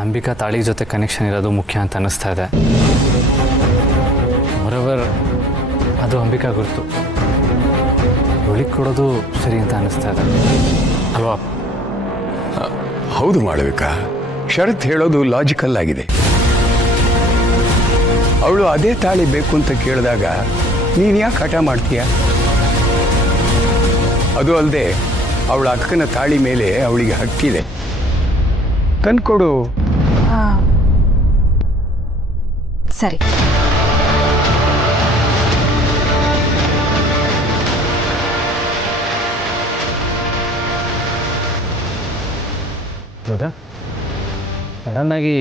ಅಂಬಿಕಾ ತಾಳಿ ಜೊತೆ ಕನೆಕ್ಷನ್ ಇರೋದು ಮುಖ್ಯ ಅಂತ ಅನ್ನಿಸ್ತಾ ಇದೆ. ಮೊರವರ್ ಅದು ಅಂಬಿಕಾ ಗುರುತು, ಒಳಿಗೆ ಕೊಡೋದು ಸರಿ ಅಂತ ಅನ್ನಿಸ್ತಾ ಇದೆ ಅಲ್ವಾ? ಹೌದು ಮಾಳವಿಕ, ಶರತ್ ಹೇಳೋದು ಲಾಜಿಕಲ್ ಆಗಿದೆ. ಅವಳು ಅದೇ ತಾಳಿ ಬೇಕು ಅಂತ ಕೇಳಿದಾಗ ನೀನು ಯಾಕೆ ಹಠ ಮಾಡ್ತೀಯ? ಅದು ಅಲ್ಲದೆ ಅವಳ ಅಕ್ಕನ ತಾಳಿ ಮೇಲೆ ಅವಳಿಗೆ ಹಕ್ಕಿದೆ, ತಂದ್ಕೊಡು. ಸರಿ. ಹೌದಾ? ಸಡನ್ನಾಗಿ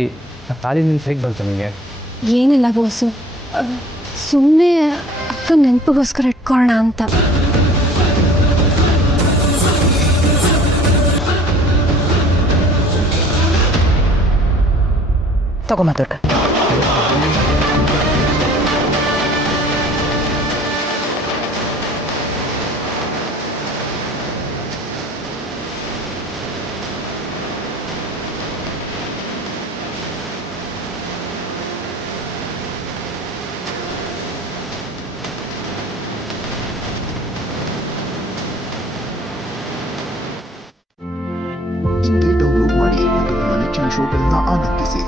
ತಾಳಿ ನಿನ್ನ ಹೇಗೆ ಬಂತು ನಿಮಗೆ? ಏನಿಲ್ಲ ಬೋಸು, ಸುಮ್ಮನೆ ಅಕ್ಕ ನೆನಪಿಗೋಸ್ಕರ ಇಟ್ಕೊಳ್ಳೋಣ ಅಂತ. ತಗೊಂಬ ದುಡ್ಡು. ಇಂದೇ ಡೌನ್ಲೋಡ್ ಮಾಡಿ ಮತ್ತು ನಿಮ್ಮ ನೆಚ್ಚಿನ ಶೋಗಳನ್ನ ಆನಂದಿಸಿ.